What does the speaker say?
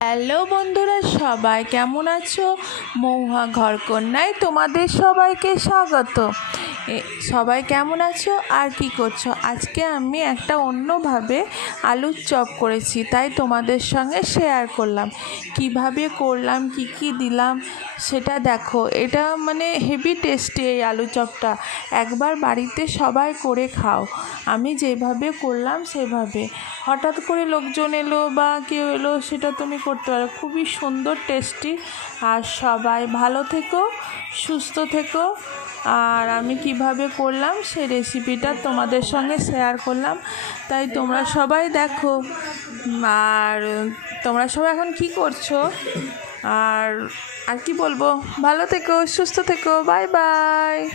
Hello বন্ধুরা সবাই কেমন আছো? মৌহা ঘরকন্যায় তোমাদের সবাইকে স্বাগত। সবাই কেমন আছো আর কি করছ? আজকে আমি একটা অন্যভাবে আলুর চপ করেছি, তাই তোমাদের সঙ্গে শেয়ার করলাম। কীভাবে করলাম, কি কি দিলাম, সেটা দেখো। এটা মানে হেভি টেস্টি এই আলু চপটা। একবার বাড়িতে সবাই করে খাও। আমি যেভাবে করলাম, সেভাবে। হঠাৎ করে লোকজন এলো বা কেউ এলো, সেটা তুমি করতে পারো। খুবই সুন্দর টেস্টি আর সবাই ভালো থেকো, সুস্থ থেকো। আর আমি কীভাবে করলাম সে রেসিপিটা তোমাদের সঙ্গে শেয়ার করলাম। তাই তোমরা সবাই দেখো। আর তোমরা সবাই এখন কি করছ? আর আর কি বলব? ভালো থেকো, সুস্থ থেকো বাই বাই